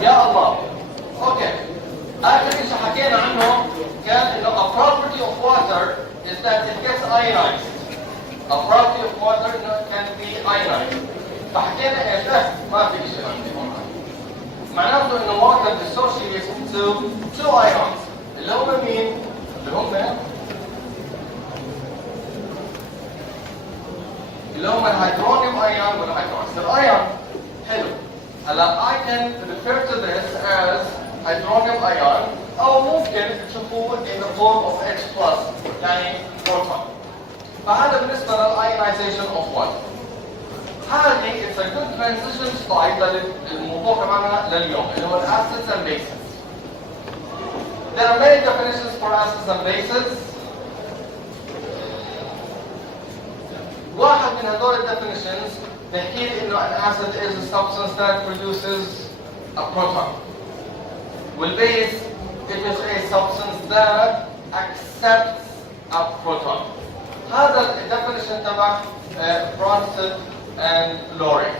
يا الله. اوكي. اخر شيء حكينا عنه كان انه a property of water is that it gets ionized. A property of water can be ionized. فحكينا ايش؟ ما في شيء عندي هون. معناته انه water dissociates into two ions اللي هم مين؟ اللي هم الهيدرونيوم ايون والهيدروكسيل ايون. حلو. هلا I can refer to this as hydronium ion او ممكن تشوفوه in the form of H+, يعني proton. فهذا بالنسبه للايونيزيشن اوف water. هذه it's a good transition slide للموضوع كمان لليوم اللي هو acids and bases. There are many definitions for acids and bases. واحد من هذول definitions بيحكي لي انه an acid is a substance that produces a proton. والbase it is a substance that accepts a proton. هذا definition تبع Bronsted and Lowry.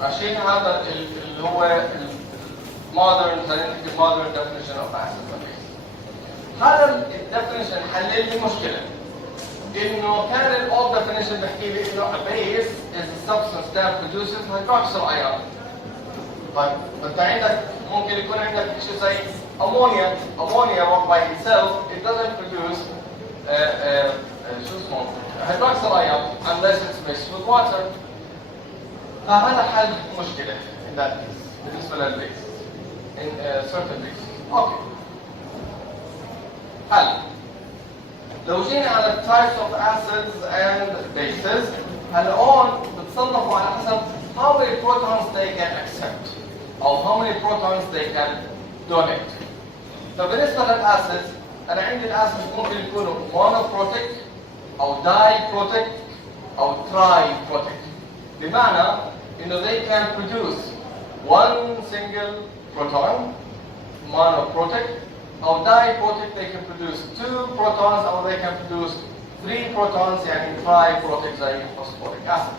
عشان هذا اللي هو modern definition of acids and bases. هذا definition حلل لي مشكلة. إنه كان الأول definition بحكي لي إنه a base is a substance that produces hydroxyl ion. طيب أنت عندك ممكن يكون عندك شيء زي ammonia. Ammonia by itself it doesn't produce شو اسمه hydroxyl ion unless it's mixed with water. فهذا حل مشكلة in that case بالنسبة للبيس in certain bases. أوكي. حل. لو جينا على types of acids and bases هالآن بتصنفوا على حسب how many protons they can accept أو how many protons they can donate. فبالنسبة للأسيدز أنا عندي الأسيدز ممكن يكونوا monoprotic أو diprotic أو triprotic. بمعنى إنه they can produce one single proton monoprotic أو diprotic they can produce two protons أو they can produce three protons يعني triprotic زي phosphoric acid.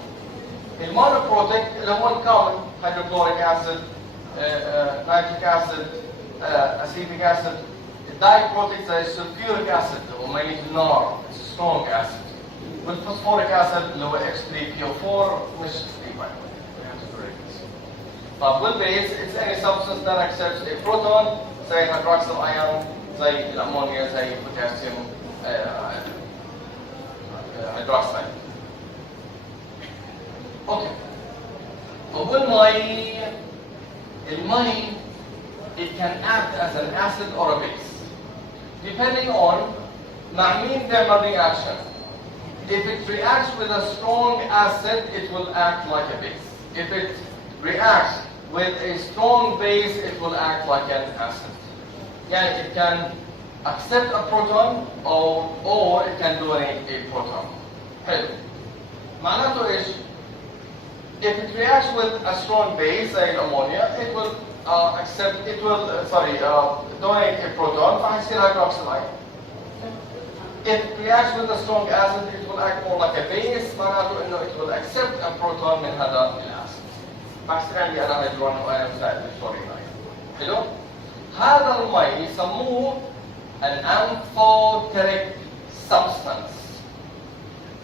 المونوبروتيك اللي هو الكون hydrochloric acid, nitric acid, acetic acid. الدايبروتيك زي sulfuric acid اللي هو ميت النار strong acid. والفوسفوريك acid اللي هو X3PO4 مش 3 by the way. We have to correct this. طب والبيس it's any substance that accepts a proton زي hydroxyl ion زي الامونيا زي potassium hydroxide. اوكي. طب والمي it can act as an acid or a base depending on مع مين بيعمل reaction. If it reacts with a strong acid it will act like a base. If it reacts with a strong base it will act like an acid. يعني it can accept a proton or it can donate a proton. حلو. معناته ايش؟ If it reacts with a strong base, like ammonia, it will donate a proton, فحيصير hydroxyl ion. If it reacts with a strong acid, it will act more like a base, معناته إنه it will accept a proton من هذا الأسيد. فحيصير عندي أنا hydrogen ion زائد الفلورين ion. حلو؟ هذا المي يسموه an amphoteric substance.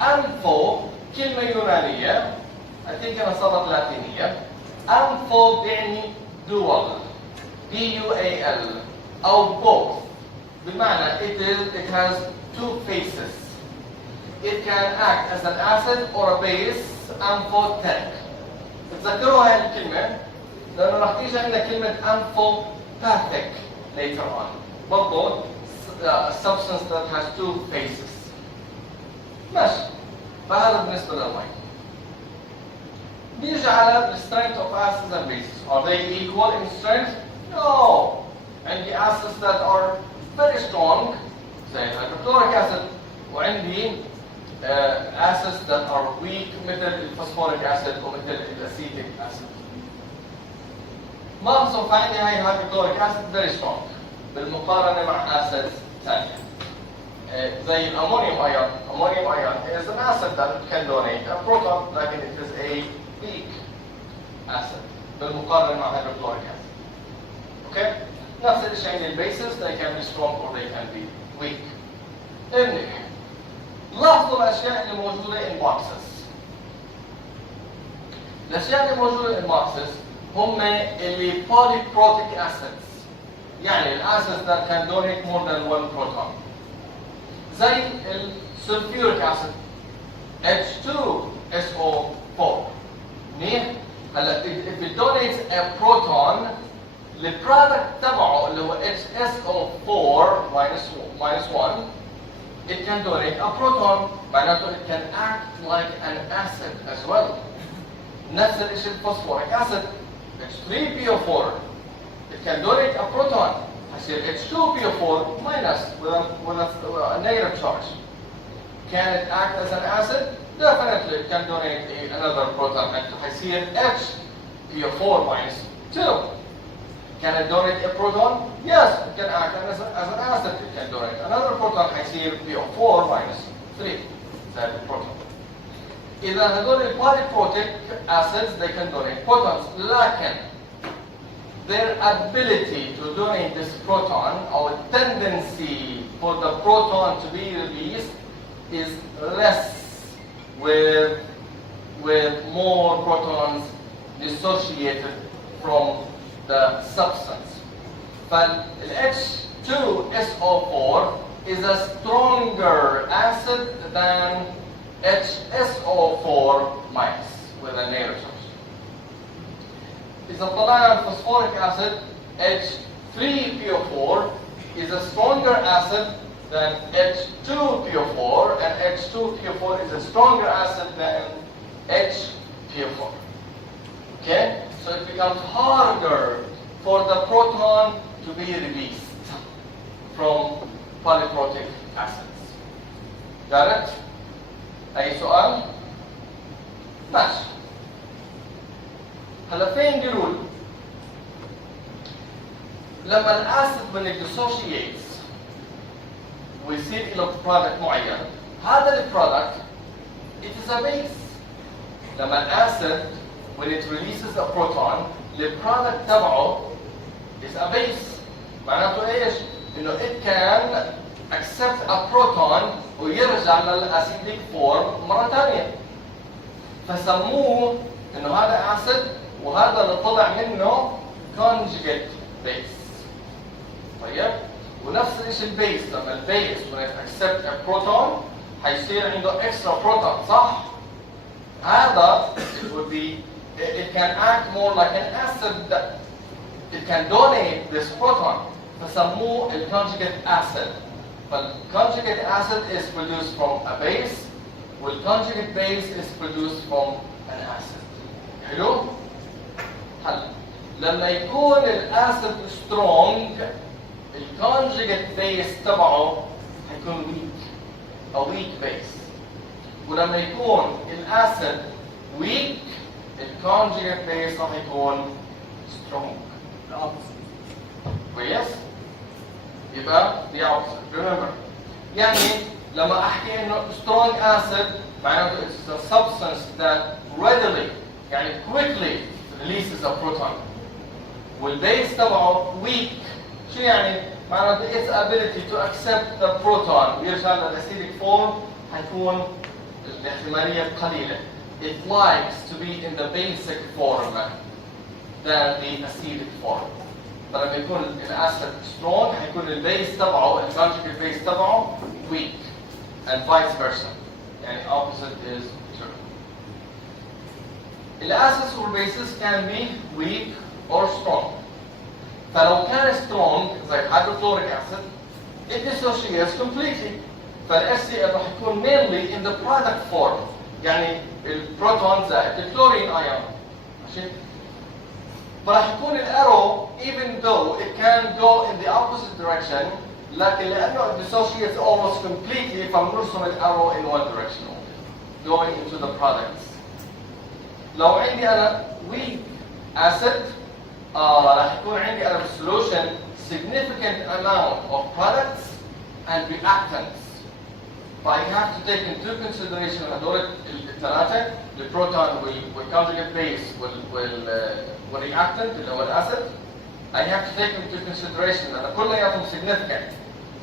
Ampho كلمة يونانية I think أنا صارت لاتينية. Ampho بيعني dual D-U-A-L أو both بمعنى it has two faces. It can act as an acid or a base amphoteric. تتذكروا هاي الكلمة لأنه راح تيجي عندنا كلمة amphopathic later on. برضو a substance that has two faces. ماشي. فهذا بالنسبة للمي. نيجي على the strength of acids and bases. Are they equal in strength? No. عندي acids that are very strong زي hydrochloric acid وعندي acids that are weak مثل الفوسفوريك acid ومثل الأسيتيك acid. ما بصف عندي هاي hydrochloric acid very strong بالمقارنة مع acids ثانية. زي الأمونيوم ion. Ammonium ion is an acid that can donate a proton لكن it is a weak acid بالمقارنة مع hydrochloric acid. اوكي؟ نفس الشيء عند البيسز they can be strong or they can be weak. منيح. لاحظوا الاشياء اللي موجوده in boxes. الاشياء اللي موجوده in boxes هم اللي polyprotic acids. يعني الاسيدز that can donate more than one proton. زي السلفيوريك acid H2SO4. منيح؟ هلا if it donates a proton البرودكت تبعه اللي هو HSO4 minus 1 it can donate a proton معناته it can act like an acid as well. نفس الشيء الفوسفوريك acid H3PO4 it can donate a proton هيصير H2PO4 minus with a negative charge. Can it act as an acid? Definitely it can donate another proton هيصير HPO4 minus 2. Can it donate a proton? Yes, it can act as an acid. It can donate another proton هيصير PO4 minus 3 زائد البروتون. إذا هذول polyprotic acids they can donate protons لكن their ability to donate this proton or tendency for the proton to be released is less with more protons dissociated from the substance. But H2SO4 is a stronger acid than HSO4 minus with a negative charge. إذا طلعنا الفوسفوريك acid H3PO4 is a stronger acid than H2PO4 and H2PO4 is a stronger acid than HPO4. Okay? So it becomes harder for the proton to be released from polyprotic acids. Got it? أي سؤال؟ ماشي. هلا فين دلول؟ لما الاسيد when it dissociates ويصير له product معين، هذا البرودكت it is a base. لما الاسيد when it releases a proton the product تبعه is a base. معناته ايش؟ انه it can accept a proton ويرجع للاسيديك فورم مره ثانيه. فسموه انه هذا اسيد وهذا اللي طلع منه conjugate base. طيب؟ ونفس الشيء البيس لما البيس when it accept a proton حيصير عنده extra proton صح؟ هذا it would be it can act more like an acid that it can donate this proton فسموه الconjugate acid. فالconjugate acid is produced from a base والconjugate base is produced from an acid. حلو؟ هلا لما يكون الاسيد strong الconjugate base تبعه حيكون weak a weak base. ولما يكون الاسيد weak الconjugate base راح يكون strong. كويس؟ يبقى the opposite. Remember يعني لما احكي انه strong acid معناته it's a substance that readily يعني quickly releases a proton. والبيس تبعه weak. شو يعني؟ معناته its ability to accept the proton ويرجع للأسيديك form حيكون الاحتمالية قليلة. It likes to be in the basic form than the acidic form. فلما يكون الأسيد strong حيكون البيس تبعه الconjugate base تبعه weak and vice versa. يعني opposite is true. الأسيدز والبيسز can be weak or strong. فلو كان strong زي hydrochloric acid it dissociates completely. فالHCl راح يكون mainly in the product form يعني البروتون زائد الكلورين ion. ماشي؟ فراح يكون الارrow even though it can go in the opposite direction لكن لانه it dissociates almost completely فبنرسم الارrow in one direction only going into the products. لو عندي انا weak acid راح يكون عندي انا بالsolution significant amount of products and reactants. I have to take into consideration هذول الثلاثه البروتون والconjugate base والreactant اللي هو الاسيد I have to take into consideration that كلياتهم significant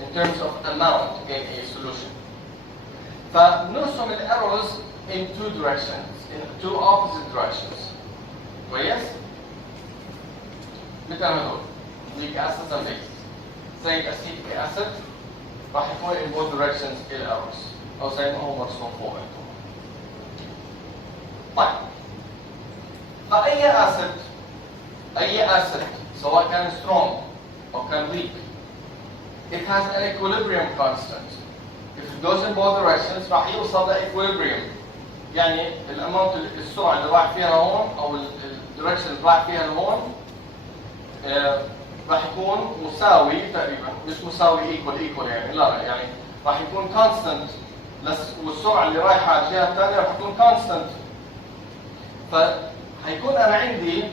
in terms of amount in a solution. فبنرسم الارrows in two directions, in two opposite directions. كويس؟ مثل هذول weak acids and bases. زي acetic acid راح يكون in both directions الارrows او زي ما هو مرسوم فوق عندكم. طيب فأي acid سواء كان strong أو كان weak, it has an equilibrium constant. If it goes in both directions راح يوصل ل equilibrium. يعني الاماونت السرعة اللي رايح فيها لهون أو الدايركشن اللي رايح فيها لهون راح يكون مساوي تقريبا، مش مساوي equal يعني لا، يعني راح يكون constant والسرعة اللي رايحة على الجهة الثانية راح تكون constant. فهيكون أنا عندي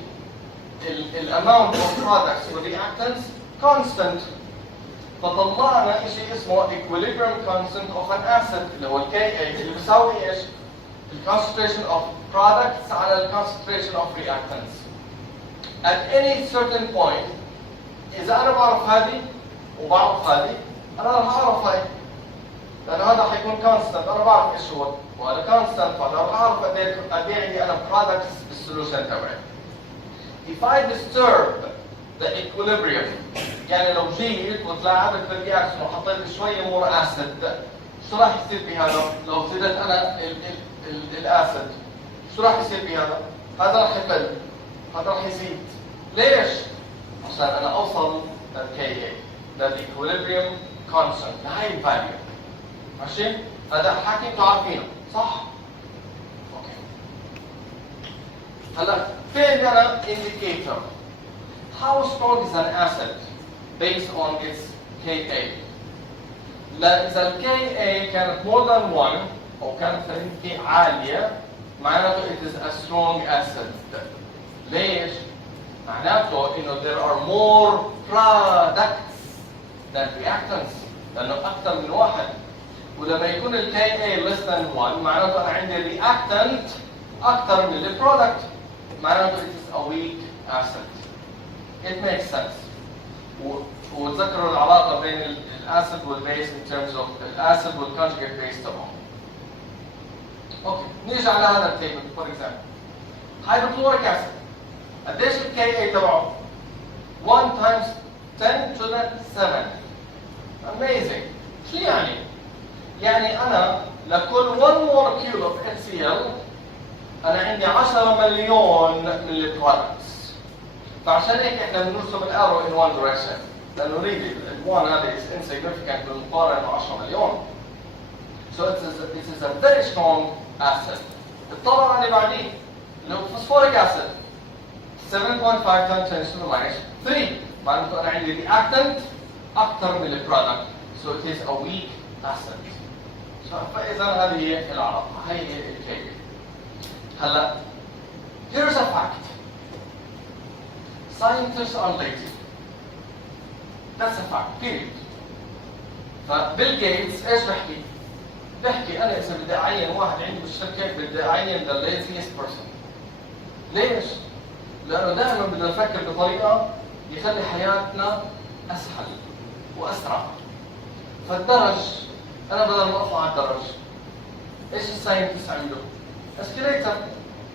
الاماونت اوف برودكتس والرياكتنتس كونستنت. فطلعنا شيء اسمه equilibrium constant of an acid اللي هو الكي اي اللي بيساوي ايش؟ الكونسنتريشن اوف products على الكونسنتريشن اوف reactants. At any certain point إذا أنا بعرف هذه وبعرف هذه أنا راح أعرف هاي، لأن هذا حيكون constant، أنا بعرف إيش هو وهذا constant، فأنا راح أعرف قد إيه عندي أنا products بالسولوشن تبعي. If I disturb the equilibrium، يعني لو جيت وتلاعبت بالرياكشن وحطيت شوية more acid، شو راح يصير بهذا؟ لو زدت أنا الأسيد شو راح يصير بهذا؟ هذا راح يقل، هذا راح يزيد. ليش؟ عشان أنا أوصل للكي للإكوليبريم كونستنت لهي الفاليو. ماشي؟ هذا حكي انتوا عارفينه، صح؟ اوكي. هلا في عندنا indicator. How strong is an acid based on its Ka؟ لا إذا ال Ka كانت more than 1 أو كانت خلينا عالية معناته it is a strong acid. ليش؟ معناته إنه there are more products than reactants، لأنه أكثر من واحد. ولما يكون ال Ka less than 1 معناته أنا عندي reactant أكثر من ال product، معناته it is a weak acid. It makes sense. وتذكروا العلاقة بين الاسيد والبيس in terms of الاسيد والconjugate base تبعهم. اوكي، نيجي على هذا التيبل for example. hydrochloric acid قديش ال Ka تبعه؟ 1 times 10 to the 7. Amazing. شو يعني؟ يعني أنا لكل 1 molecule of HCl أنا عندي 10 مليون من البرودكتس. فعشان هيك احنا بنرسم الارو in one direction، لأنه ريدي ال1 هذا is insignificant بالمقارنة مع 10 مليون. So it is a very strong acid. الطبقة اللي بعديه اللي هو phosphoric acid 7.5 times 10 to the minus 3، معناته أنا عندي reactant أكثر من البرودكت. So it is a weak acid. فإذا هذه هي العلاقة، هي الكيك. هلا here's a fact. Scientists are lazy. That's a fact. Period. فبيل جيتس ايش بحكي؟ بحكي أنا إذا بدي أعين واحد عندي بالشركة بدي أعين the laziest person. ليش؟ لأنه دائما بدنا نفكر بطريقة يخلي حياتنا أسهل وأسرع. فالدرج أنا بدل ما أطلع على الدرج إيش الساينتست عملوا؟ اسكليتر،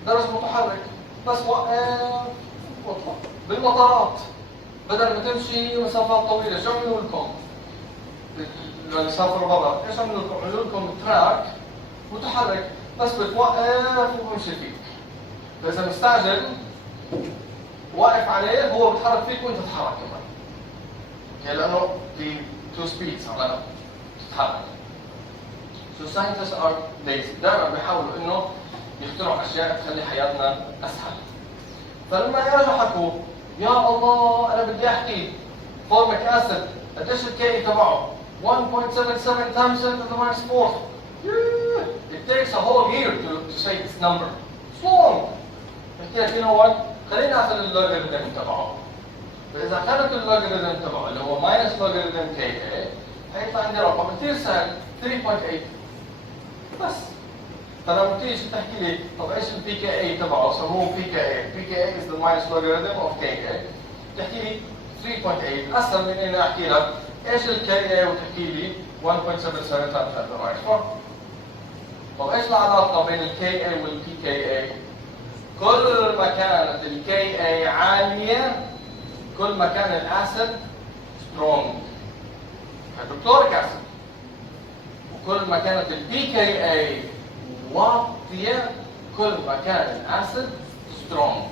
درج متحرك، بس وقف واطلع. بالمطارات بدل ما تمشي مسافات طويلة شو عملوا لكم؟ لما يسافروا برا ايش عملوا لكم؟ عملوا لكم تراك متحرك بس بتوقف وبمشي فيك. فإذا مستعجل واقف عليه هو بيتحرك فيك وانت تتحرك كمان. يعني لأنه في two speeds على تتحرك. So scientists are lazy. دائما بيحاولوا إنه يخترعوا أشياء تخلي حياتنا أسهل. فلما يرجعوا حكوا يا الله أنا بدي أحكي فورميك أسيد قديش الكي تبعه 1.77 times 10 to the minus 4. It takes a whole year to say this number. It's long. بحكي لك you know what؟ خلينا ناخذ اللوغاريتم تبعه. فإذا أخذت اللوغاريتم تبعه اللي هو minus logarithm Ka هيطلع عندي رقم كثير سهل 3.8 بس. فلما تيجي تحكي لي طب ايش البي كي اي تبعه؟ سموه بي كي اي. بي كي اي is the minus logarithm of Ka. تحكي لي 3.8 اسهل من اني احكي لك ايش الكي اي وتحكي لي 1.77 times 10⁻⁴. طب ايش العلاقه بين الكي اي والبي كي اي؟ كل ما كانت الكي اي عاليه كل ما كان الاسيد سترونج هيدروكلوريك اسيد، وكل ما كانت البي كي اي واطيه كل ما كان الاسيد سترونج.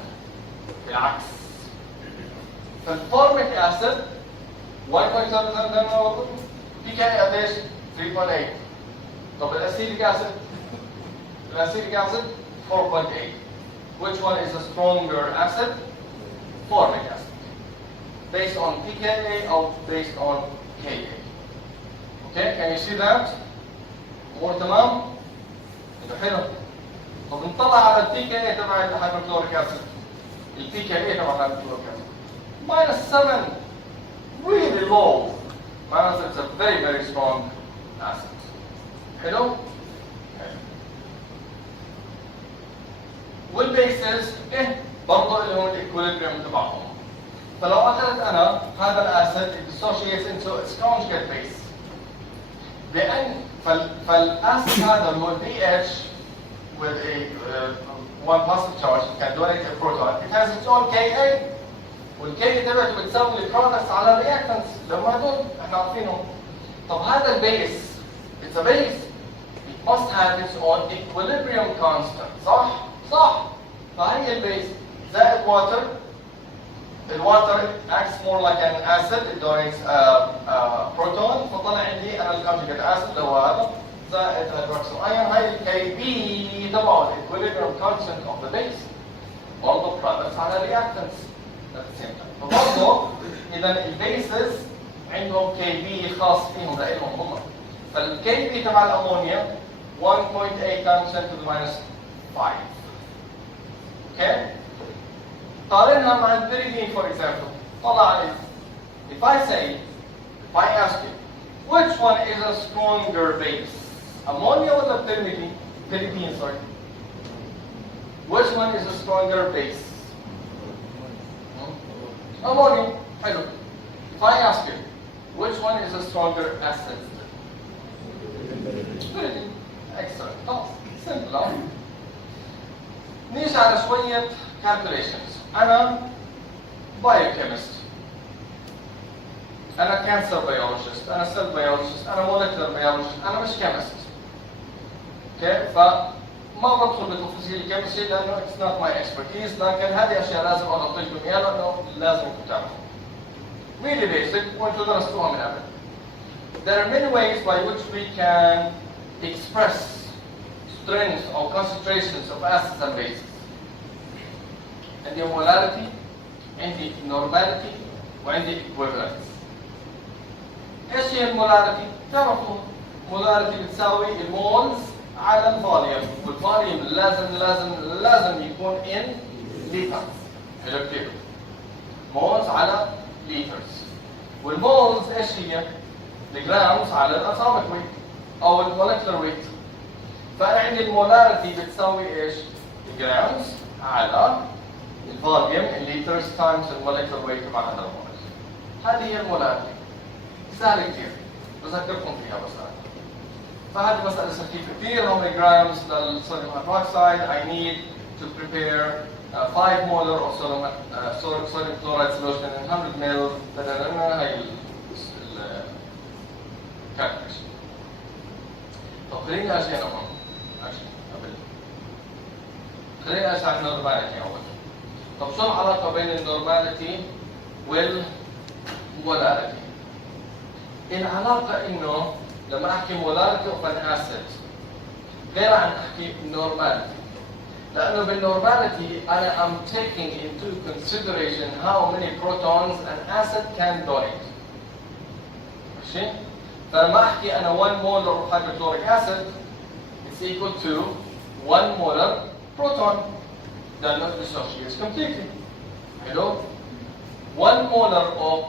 بالعكس فالفورميك اسيد 1.77 بي كي اي قديش؟ 3.8. طب الاسيتيك اسيد؟ الاسيتيك اسيد 4.8. Which one is a stronger acid? Formic acid. Based on pKa or based on Ka. Okay, can you see that? أمور تمام؟ يبقى حلو. طب نطلع على الpKa تبع الهيدروكلوريك اسيد. الpKa تبع الهيدروكلوريك اسيد. -7. Really low. Minus it's a very very strong acid. حلو؟ والبيسز برضه لهم الايكوليبريم تبعهم. فلو اخذت انا هذا الاسيد dissociates into its conjugate base. لان فالاسيد هذا اللي هو pH with a one positive charge can donate a proton. It has its own Ka والكي تبعته بتساوي البرودكتس على الرياكتنتس اللي هم هدول احنا عارفينهم. طب هذا البيس it's a base. It must have its own equilibrium constant. صح؟ صح. فهي البيس زائد واتر. الواتر acts more like an acid. It donates a proton. فطلع عندي انا الكونجوجيت اسيد اللي هو هذا زائد هيدروكسيل ايون. هاي الكي بي تبعه equilibrium constant of the base. برضه products على reactants at the same time. فبرضه اذا البيسز عندهم كي بي خاص فيهم لهم هم. فالكي بي تبع الامونيا 1.8 times 10 to the minus 5. Okay? قارنها مع البيريدين for example. طلع عليه. If I ask you, which one is a stronger base? Ammonia or pyridine? Pyridine, sorry. Which one is a stronger base? Ammonia. حلو. If I ask you, which one is a stronger acid? Pyridine. Excellent. خلاص. Simple. huh? نيجي على شوية calculations. أنا biochemist. أنا cancer biologist. أنا cell biologist. أنا molecular biologist. أنا مش chemist. Okay? فما بدخل بتفاصيل الكيمستري لأنه it's not my expertise، لكن هذه أشياء لازم أعطي لكم إياها لأنه لازم تعرفوا. Really basic وأنتم درستوها من قبل. There are many ways by which we can express strengths or concentrations of acids and bases. عندي molarity، عندي normality، وعندي equivalence. ايش هي المولاريتي؟ تعرفوا molarity بتساوي المولز على الفوليوم، والفوليوم لازم يكون in liters. حلو كده. مولز على liters. والمولز ايش هي؟ الجرامز على الاتوميك ويت او المولكيولر ويت. فانا عندي المولاريتي بتساوي ايش؟ الجرامز على الفوليوم الليترز تايمز المولكيولر ويت مع هذا المولز. هذه هي المولاريتي. سهله كثير بذكركم فيها بس أنا. فهذه مسألة سخيفة كثير. how many grams للصوديوم hydroxide I need to prepare 5 molar of sodium chloride solution in 100 ml. هاي calculation. طب خليني أشياء أهم. خليني أشرح النورماليتي أول. طب شو العلاقة بين النورماليتي والمولاريتي؟ العلاقة إنه لما أحكي molarity of an acid غير عن أحكي normality. لأنه بالnormality أنا am taking into consideration how many protons an acid can donate. ماشي؟ فلما أحكي أنا 1 molar of hydrochloric acid it's equal to 1 molar proton. That not dissociates completely. Hello? 1 molar of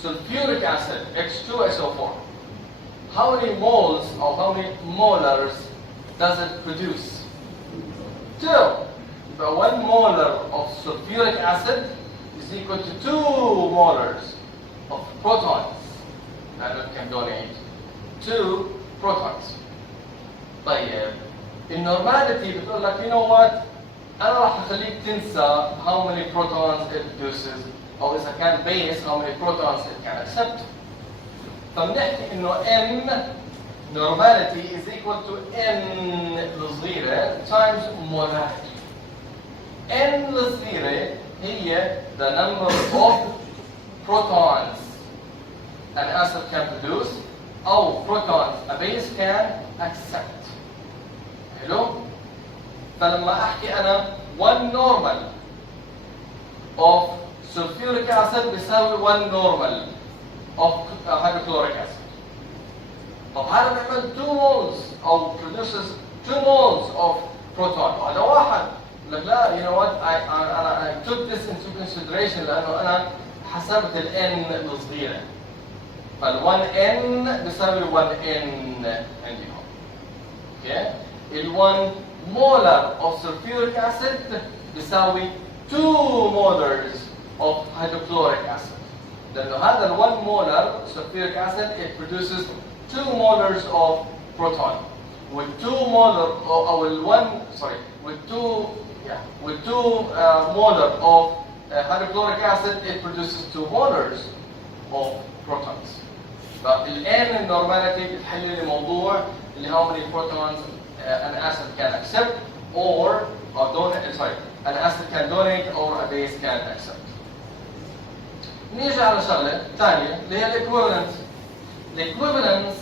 sulfuric acid, H2SO4. How many moles or how many molars does it produce? 2. But 1 molar of sulfuric acid is is equal to 2 molars of protons that it can donate 2 protons. طيب النورماليتي بتقول لك you know what أنا راح أخليك تنسى how many protons it produces أو إذا كان base how many protons it can accept. فبنحكي إنه M normality is equal to N الصغيرة times molarity. N الصغيرة هي the number of protons an acid can produce أو protons a base can accept. حلو؟ فلما أحكي أنا 1 normal of sulfuric acid بيساوي 1 normal of hydrochloric acid. طب هذا بيعمل 2 moles أو produces 2 moles of proton وهذا واحد. لك لا you know what I took this into consideration لأنه أنا حسبت ال N الصغيرة. فال 1N بيساوي 1N عندي هون. Okay؟ ال 1 molar of sulfuric acid بيساوي 2 molars of hydrochloric acid. لأنه هذا ال 1 molar sulfuric acid it produces 2 molars of proton. With 2 molar or with 2 molar of hydrochloric acid it produces 2 molars of protons. فالآن normality بتحل لي موضوع اللي how many protons an acid can accept or an acid can donate or a base can accept. نيجي على شغله ثانيه اللي هي الايكويفالنس. الايكويفالنس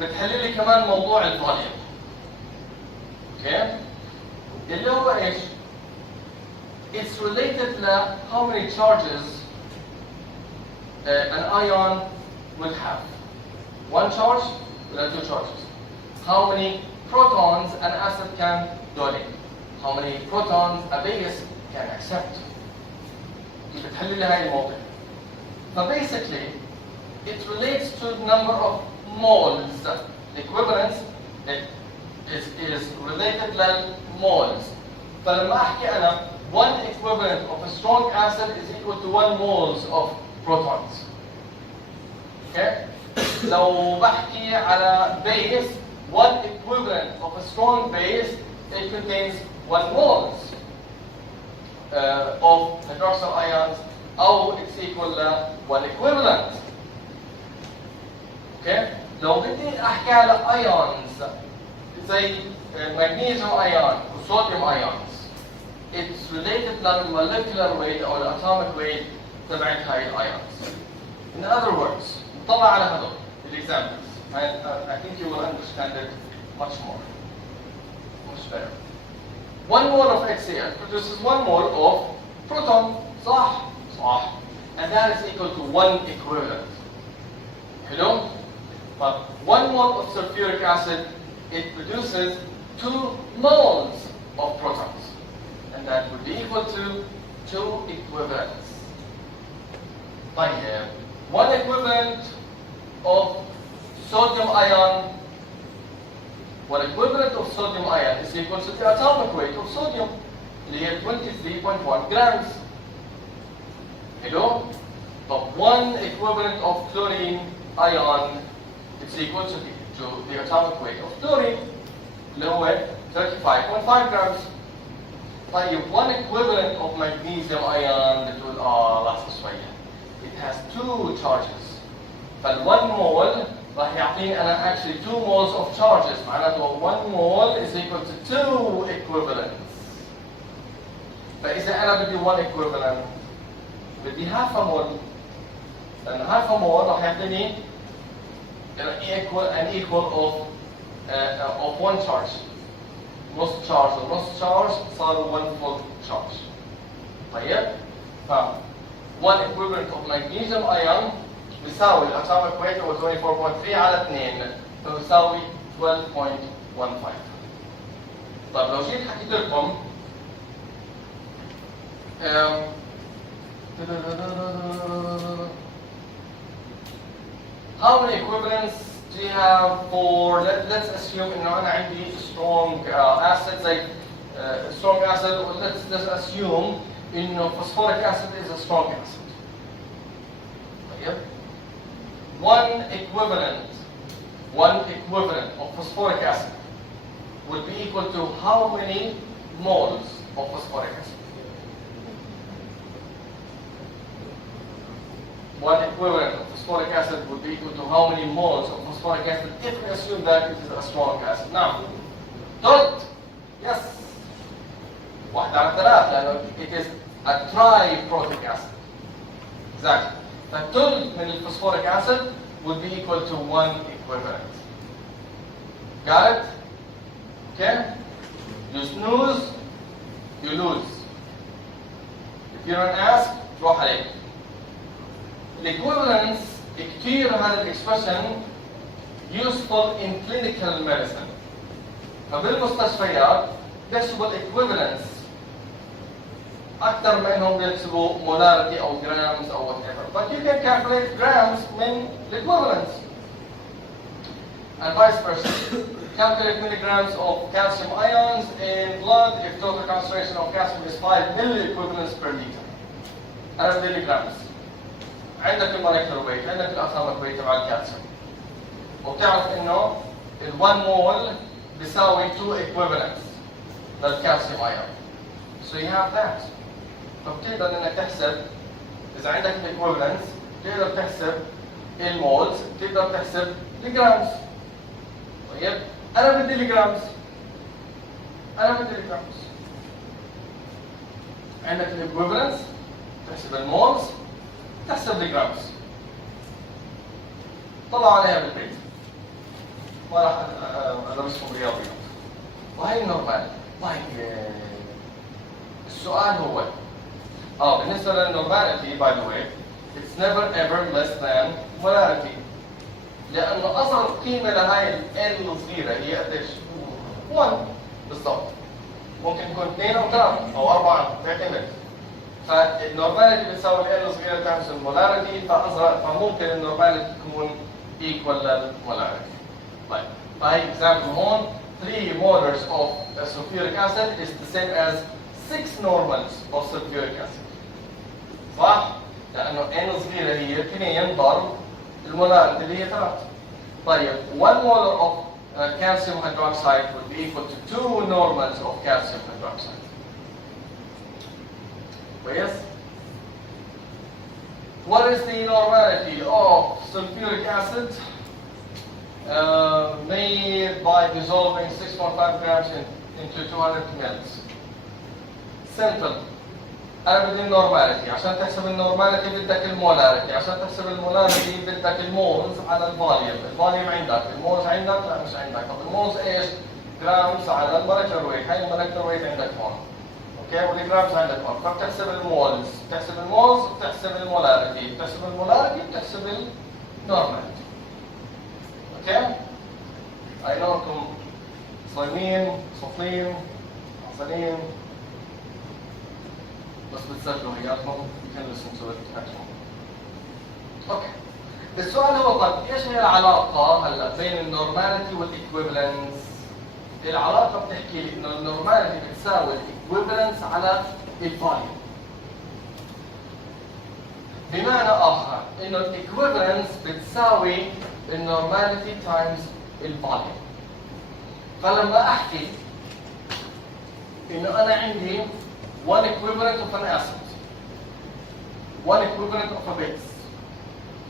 بتحل لي كمان موضوع الفوليوم. اوكي؟ اللي هو ايش؟ It's related to how many charges an ion will have. 1 charge or 2 charges. How many protons an acid can donate. How many protons a base can accept. بتحل لي هاي الموضوع. فبasically it relates to the number of moles. The equivalence is related للmoles. فلما أحكي أنا 1 equivalent of a strong acid is equal to 1 moles of protons. Okay? لو بحكي على base 1 equivalent of a strong base it contains 1 moles of hydroxyl ions أو it's equal to 1 equivalent. Okay? لو بدي أحكي على ions زي magnesium ion وصوديوم ions it's related to the molecular weight or the atomic weight تبعت هاي ions. In other words نطلع على هذول examples and I think you will understand it much more, much better. 1 mole of HCl produces 1 mole of proton, صح؟ صح. And that is equal to 1 equivalent. Hello? But 1 mole of sulfuric acid, it produces 2 moles of protons. And that would be equal to 2 equivalents. طيب 1 equivalent of sodium ion, 1 equivalent of sodium ion is equal to the atomic weight of sodium, اللي هي 23.1 grams. Hello? But 1 equivalent of chlorine ion is equal to the atomic weight of chlorine, اللي هو 35.5 grams. طيب 1 equivalent of magnesium ion بتقول لحظة شوية. It has 2 charges. فال1 mole راح يعطيني أنا actually 2 moles of charges. معناته 1 mole is equal to 2 equivalents. فإذا أنا بدي 1 equivalent بدي half a mole. لأن half a mole راح يعطيني an equal of 1 charge. نص charge ونص charge صار 1 full charge. طيب؟ ف 1 equivalent of magnesium ion بيساوي الatomic weight هو 24.3 على 2 فبيساوي 12.15. طيب لو جيت حكيت لكم how many equivalents do you have for let's assume انه انا عندي strong acid زي strong acid let's assume إنه phosphoric acid is a strong acid. طيب. One equivalent of phosphoric acid would be equal to how many moles of phosphoric acid? One equivalent of phosphoric acid would be equal to how many moles of phosphoric acid if we assume that it is a strong acid. Now, third, yes. واحدة على ثلاث لأنه it is a triprotic acid. Exactly. فالثلث من الفوسفوريك acid would be equal to one equivalent. Got it? Okay? You snooze, you lose. If you don't ask, روح عليك. Equivalence كتير هذا الاكسبريشن useful in clinical medicine. فبالمستشفيات بيحسبوا الايكويفالنس اكثر من انهم بيحسبوا molarity او grams او whatever. But you can calculate grams من equivalence. And vice versa. Calculate milligrams of calcium ions in blood if total concentration of calcium is 5 milliequivalents per liter. أنا milligrams. عندك المولكيولر ويت، عندك الاتوميك ويت تبع الكالسيوم. وبتعرف انه ال 1 مول بيساوي 2 equivalents للكالسيوم ايون. So you have that. فبتقدر انك تحسب اذا عندك equivalents تقدر تحسب المولز، تقدر تحسب الجرامز. طيب انا بدي الجرامز. عندك equivalents تحسب المولز تحسب الجرامز. طلع عليها بالبيت. ما راح ادرسكم رياضيات. وهي النورمال. طيب السؤال هو بالنسبه للنورماليتي باي ذا واي it's never ever less than molarity. لانه اصغر قيمه لهي ال الصغيره هي قديش؟ 1 بالضبط. ممكن يكون 2 او 3 او 4 تعتمد. فالنورماليتي بتساوي ال صغيره تايمز المولاريتي فممكن النورماليتي تكون ايكوال للمولاريتي. طيب فهي اكزامبل هون 3 molars of sulfuric acid is the same as 6 normals of sulfuric acid. صح؟ لانه n صغيره هي 2 ضرب المولاريتي اللي هي 3. طيب 1 molar of calcium hydroxide would be equal to 2 normals of calcium hydroxide. Yes? What is the normality of sulfuric acid made by dissolving 6.5 grams into 200 ml? Simple. أنا بدي النورماليتي، عشان تحسب النورماليتي بدك المولاريتي، عشان تحسب المولاريتي بدك المولز على الفوليوم، الفوليوم عندك، المولز عندك؟ لا مش عندك، طب المولز ايش؟ جرامز على المولكيولر ويت، هاي المولكيولر ويت عندك هون. اوكي والجرامز عندك هون، فبتحسب المولز، بتحسب المولز بتحسب المولاريتي، بتحسب المولاريتي بتحسب النورماليتي. اوكي؟ I know انكم صايمين، صفلين، عسلين بس بتسجلوا هياتهم you can listen to it at home. اوكي. السؤال هو طيب ايش هي العلاقة هلا بين النورماليتي والايكويفالنس؟ العلاقة بتحكي لي انه النورماليتي بتساوي الايكويفالنس على الفوليوم. بمعنى اخر انه الايكويفالنس بتساوي النورماليتي تايمز الفوليوم. فلما احكي انه انا عندي one equivalent of an acid one equivalent of a base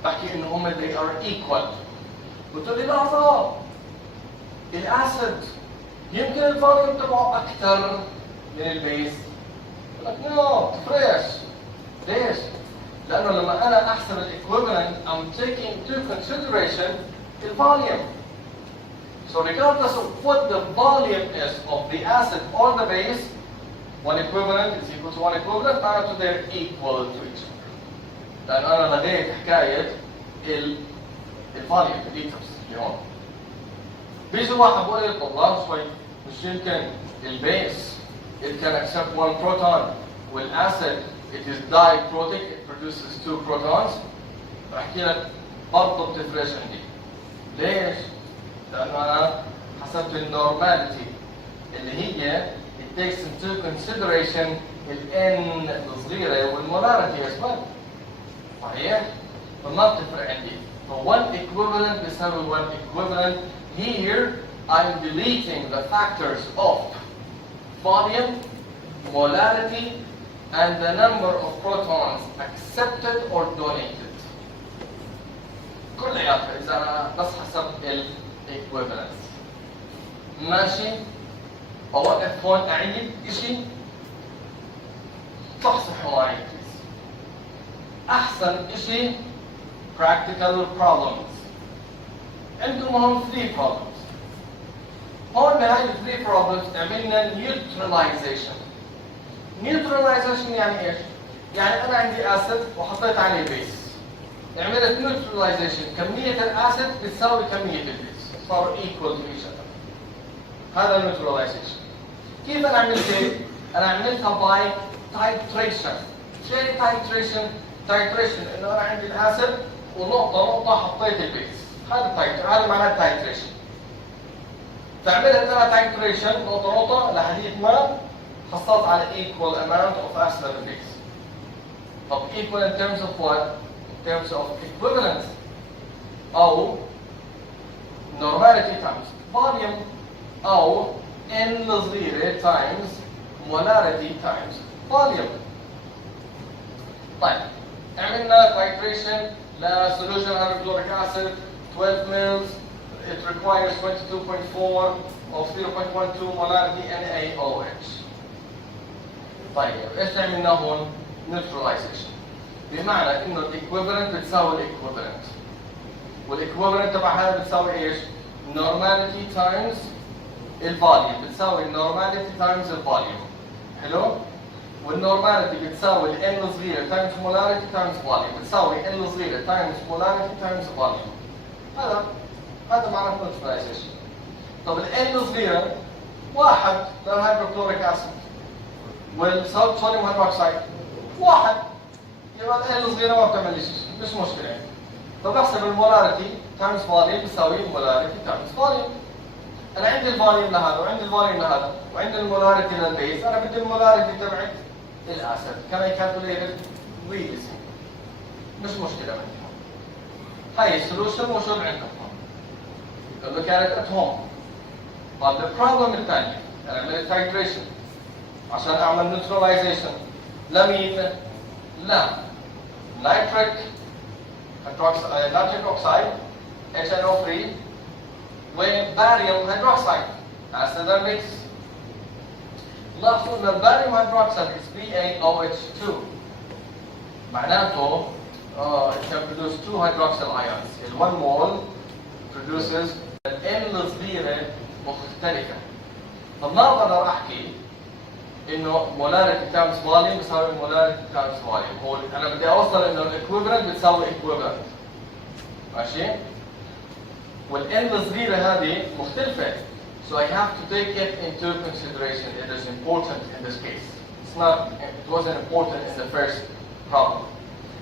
بحكي انه هم they are equal. بتقول لي لحظة الاسيد يمكن الفوليوم تبعه اكثر من البيس. بقول لك نو تفرقش. ليش؟ لانه لما انا احسب الايكويفالنت I'm taking into consideration the volume. So regardless of what the volume is of the acid or the base, one equivalent is equal to one equivalent معناته they're equal to each other. لأن أنا لغيت حكاية الفوليوم الليترز اللي هون. بيجي واحد بقول لي والله شوي مش يمكن البيس it can accept one proton والacid it is diprotic it produces 2 protons. بحكي لك برضه بتفرقش عندي. ليش؟ لأنه أنا حسبت النورماليتي اللي هي it takes into consideration الN الصغيرة والمولاريتي as well. صحيح؟ فما بتفرق عندي. ف 1 equivalent بيساوي 1 equivalent. Here I'm deleting the factors of volume, molarity, and the number of protons accepted or donated. كلياتها إذا أنا بس حسب ال equivalence. ماشي؟ أوقف هون أعيد إشي صحصحوا معي بليز. أحسن إشي practical problems. عندكم هون 3 problems. هون بهاي ال 3 problems عملنا neutralization. neutralization يعني إيش؟ يعني أنا عندي أسيد وحطيت عليه بيس. عملت neutralization، كمية الأسيد بتساوي كمية البيس، صاروا equal to each other. هذا neutralization. كيف أنا عملت هيك؟ أنا عملتها by titration. شو هي titration؟ titration إنه أنا عندي الأسيد ونقطة نقطة حطيت البيس. هذا معناه titration. فعملت أنا titration نقطة نقطة لحديث ما حصلت على equal amount of acid and base. طب equal in terms of what? In terms of equivalence. أو normality times volume أو N صغيرة times molarity times volume. طيب عملنا titration لsolution hydrochloric acid 12 mils. It requires 22.4 of 0.12 molarity NaOH. طيب ايش عملنا هون؟ neutralization. بمعنى انه الايكويفالنت بتساوي الايكويفالنت. والايكويفالنت تبع هذا بتساوي ايش؟ normality times الفوليوم بتساوي normality times الفوليوم. حلو؟ والنورماليتي بتساوي ال N صغيرة times molarity times volume بتساوي N صغيرة times molarity times volume. هذا معناه neutralization. طب ال N صغيرة واحد للهيدروكلوريك اسيد والصوديوم هيدروكسيد واحد، يبقى ال N صغيرة ما بتعمل شيء، مش مشكلة. طب احسب المولاريتي تايمز فوليوم بتساوي مولاريتي تايمز فوليوم. انا عندي الفوليوم لهذا وعندي الفوليوم لهذا وعندي المولاريتي للبيس، انا بدي المولاريتي تبعت الاسيد. Can I calculate it? Really simple. مش مشكلة عندي. هاي السولوشن موجود عندكم. You can look at it at home. But the problem الثانية أنا عملت titration عشان أعمل neutralization لمين؟ لا nitric oxide HNO3 وباريوم hydroxide acid and base. لاحظوا ان الباريوم hydroxide is BaOH2 معناته it can produce 2 hydroxyl ions. In 1 mole produces N صغيرة مختلفة. طب ما بقدر احكي انه molarity times volume بيساوي molarity times volume. هو انا بدي اوصل انه الايكويفالنت بتساوي equivalent. ماشي؟ والN الصغيرة هذه مختلفة. So I have to take it into consideration. It is important in this case. It wasn't important in the first problem.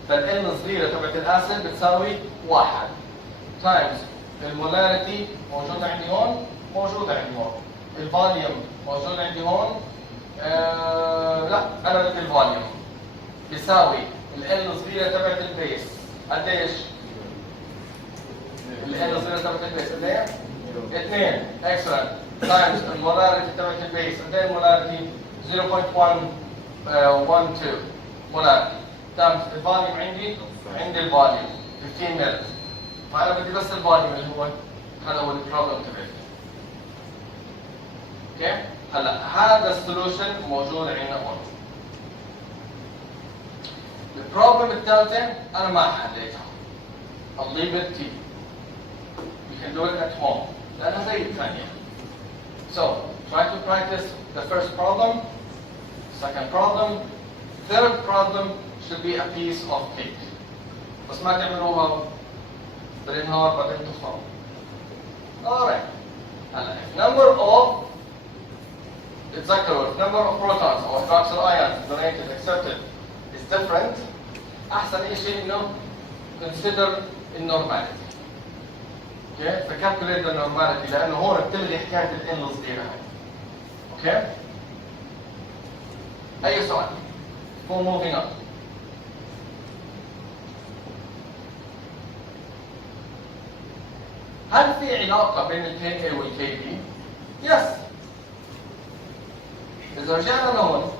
فالN الصغيرة تبعت الأسيد بتساوي 1 times المولاريتي موجودة عندي هون موجودة عندي هون. الفوليوم موجود عندي هون لا أنا بدي الفوليوم بيساوي الN الصغيرة تبعت البيس قديش؟ الN الصغيرة تبعت البيس قديش؟ 2 excellent times المولاريتي تبعت البيس قديش المولاريتي؟ 0.112 مولاريتي times الفوليوم عندي الفوليوم 15 مل. فأنا بدي بس الفوليوم اللي هو هذا هو البروبلم تبعي. اوكي؟ هلا هذا السولوشن موجود عندنا هون. البروبلم الثالثة أنا ما حليتها. I'll leave it to you. You can do it at home. لأنها زي الثانية. So try to practice the first problem, second problem, third problem should be a piece of cake. بس ما تعملوها بالنهار بعدين تخسروا. Alright. هلا number of اتذكروا number of protons or hydroxyl ions donated accepted is different. أحسن شيء إنه consider النورماليتي. Okay? فcalculate the normality لأنه هون بتلغي حكاية ال N الصغيرة هاي. Okay? أي سؤال؟ Before moving on. هل في علاقة بين ال KA وال KB؟ Yes. إذا رجعنا لهون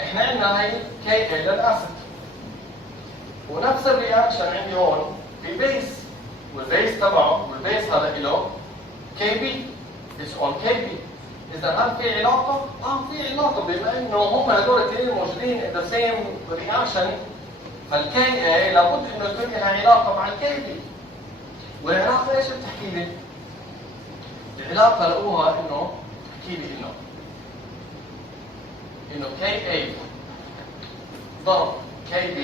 احنا عندنا هي KA للأسيد ونفس الرياكشن عندي هون في بيس والبيس تبعه والبيس هذا له KB. It's on KB. إذا هل في علاقة؟ في علاقة بما إنه هم هذول الاثنين موجودين in the same reaction فالKA لابد إنه يكون لها علاقة مع الKB. والعلاقة إيش بتحكي لي؟ العلاقة لقوها إنه بتحكي لي إنه KA ضرب KB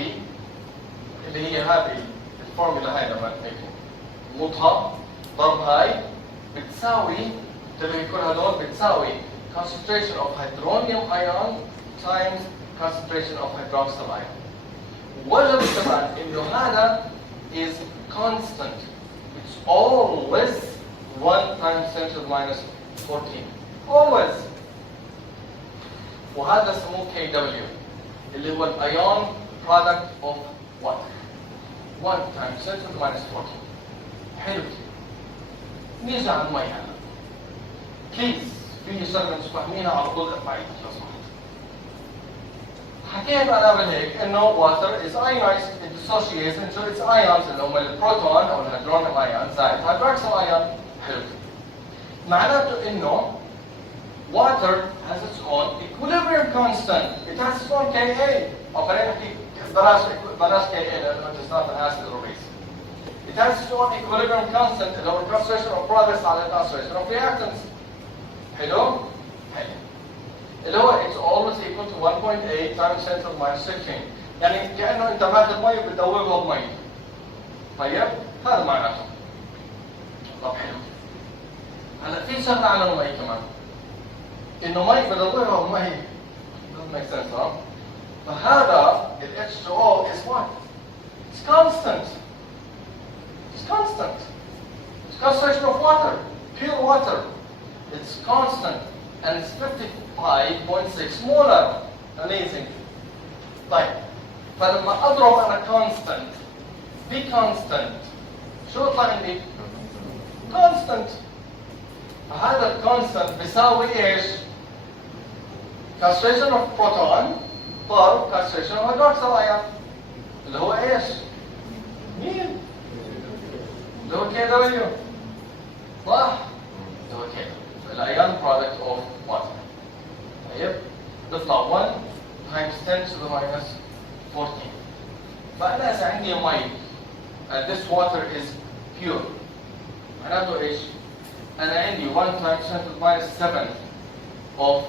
اللي هي هذه الفورمولا هاي لما نحطها ضرب هاي بتساوي تبقى كل هدول بتساوي concentration of hydronium ion times concentration of hydroxyl ion. وجد كمان إنه هذا is constant. It's always 1 times 10 to the minus 14. Always. وهذا اسمه KW اللي هو ion product of water. 1 times 10 to the minus 14. حلو. نيجي على المي هلا. بليز في شغله مش فاهمينها على طول ارفعي لو سمحت. حكيت انا قبل هيك انه water is ionized it dissociates into its ions اللي هم البروتون او الهيدرونيوم ايون زائد هيدروكسيل ايون. حلو. معناته انه water has its own equilibrium constant. It has its own Ka. او خلينا نحكي بلاش Ka لانه it's not an acid or base. It has its own equilibrium constant اللي هو concentration of products على concentration of reactants. حلو؟ حلو. اللي هو it's always equal to 1.8 times 10 to the minus 16. يعني كأنه أنت ماخذ مي وبتدوبها بمي. طيب؟ هذا معناته. طب حلو. هلا في شغلة على المي كمان. إنه مي بدوبها بمي. Doesn't make sense, huh? فهذا ال H2O is what? It's constant. It's constant. It's concentration of water, pure water. It's constant and it's 55.6 molar. Amazing. طيب فلما اضرب انا constant بconstant شو يطلع عندي؟ constant. فهذا الكونستنت بيساوي ايش؟ concentration of proton ضرب concentration of hydroxyl ion اللي هو ايش؟ مين؟ اللي هو KW. صح؟ اللي هو KW. الايون product of water. طيب بيطلع 1 times 10 to the minus 14. فأنا إذا عندي مي and this water is pure معناته إيش؟ أنا عندي 1 times 10 to the minus 7 of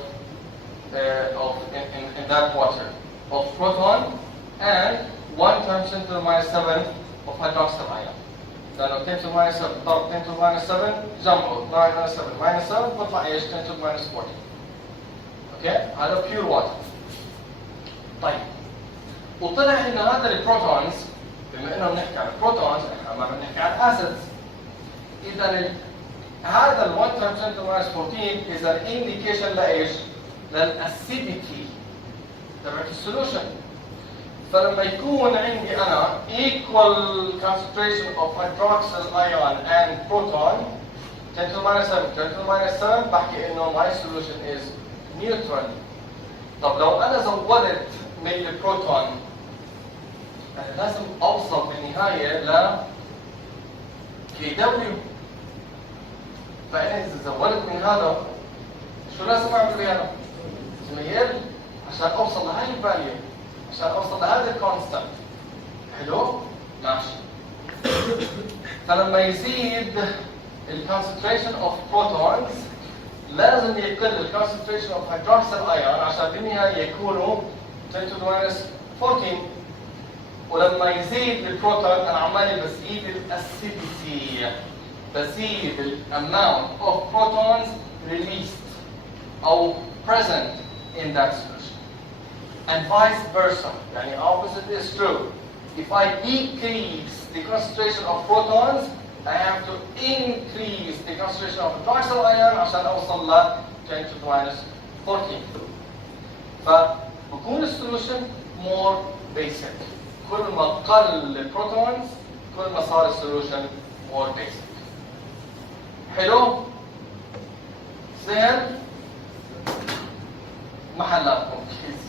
in that water of proton and 1 times 10 to the minus 7 of hydroxyl ion. لأنه 10 to the minus 7 ضرب 10 to the minus 7 جمعه 9 7 minus 7 بطلع ايش 10 to the minus 40. اوكي هذا pure water. طيب وطلع انه هذا البروتونز بما انه بنحكي عن البروتونز احنا ما بنحكي عن اسيدز. اذا هذا ال 1 times 10 to the minus 14 is an indication لايش؟ للاسيديتي تبعت السولوشن. فلما يكون عندي أنا equal concentration of hydroxyl ion and proton 10 to the minus 7 10 to the minus 7 بحكي إنه my solution is neutral. طب لو أنا زودت من البروتون أنا لازم أوصل بالنهاية ل KW. فأنا إذا زودت من هذا شو لازم أعمل بهذا؟ لازم يقل عشان أوصل لهاي الفاليو عشان اوصل لهذا الكونستنت. حلو؟ ماشي. فلما يزيد الكونسنتريشن اوف بروتونز لازم يقل الكونسنتريشن اوف هيدروكسيل ايون عشان بالنهايه يكونوا 10 to the minus 14. ولما يزيد البروتون انا عمالي بزيد الاسيديتي بزيد الاماونت اوف بروتونز released او present in that solution. And vice versa. يعني opposite is true. If I decrease the concentration of protons, I have to increase the concentration of hydroxyl ion عشان اوصل ل 10 to the minus 14. فبكون السولوشن more basic. كل ما قل البروتونز كل ما صار السولوشن more basic. حلو؟ زين؟ محلاتكم كيس.